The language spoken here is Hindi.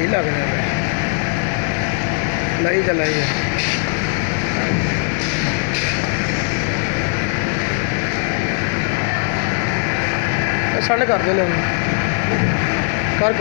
सही लग रहा है। लाई चलाई है सड़ कर दे ले कर